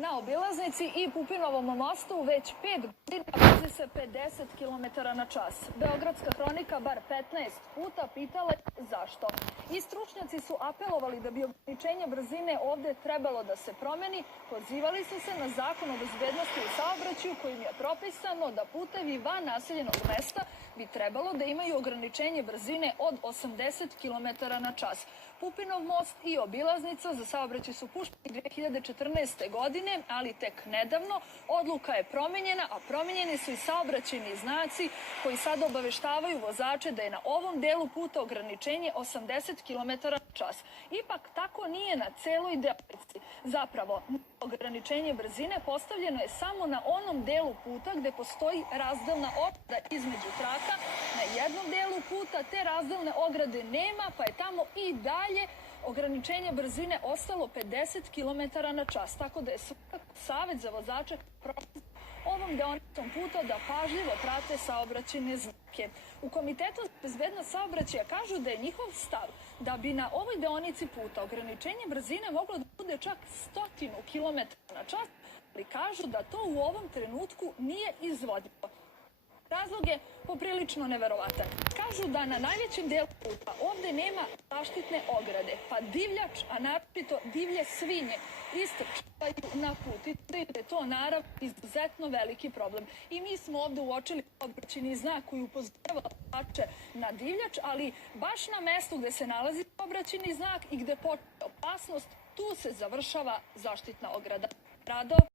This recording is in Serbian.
Na obilaznici i Pupinovom mostu već 5 godina vozi se 50 km na čas. Beogradska hronika bar 15 puta pitala je zašto. I stručnjaci su apelovali da bi ograničenje brzine ovde trebalo da se promeni. Pozivali su se na Zakon o bezbednosti u saobraćaju kojim je propisano da putevi van naseljenog mesta bi trebalo da imaju ograničenje brzine od 80 km na čas. Pupinov most i obilaznica za saobraćaj su pušteni 2014. godine, ali tek nedavno. Odluka je promenjena, a promenjeni su i saobraćajni znaci koji sad obaveštavaju vozače da je na ovom delu puta ograničenje 80 km na čas. Ipak tako nije na celoj deonici. Zapravo, ograničenje brzine postavljeno je samo na onom delu puta gde postoji razdelna ograda između traka. Na jednom delu puta te razdelne ograde nema, pa je tamo i dalje ograničenje brzine ostalo 50 km na čas. Tako da je savet za vozače ovom deonicom puta da pažljivo prate saobraćajne znake. U Komitetu za bezbednost saobraćaja kažu da je njihov stav da bi na ovoj deonici puta ograničenje brzine moglo da bude čak 100 km na čas, ali kažu da to u ovom trenutku nije izvodljivo. Razlog je poprilično neverovatan. Kažu da na najvećem delu puta ovde nema zaštitne ograde, pa divljač, a naročito divlje svinje, istrčavaju na put. I da je to naravno izuzetno veliki problem. I mi smo ovde uočili saobraćajni znak koji upozorava vozače na divljač, ali baš na mestu gde se nalazi saobraćajni znak i gde počne opasnost, tu se završava zaštitna ograda. Rado?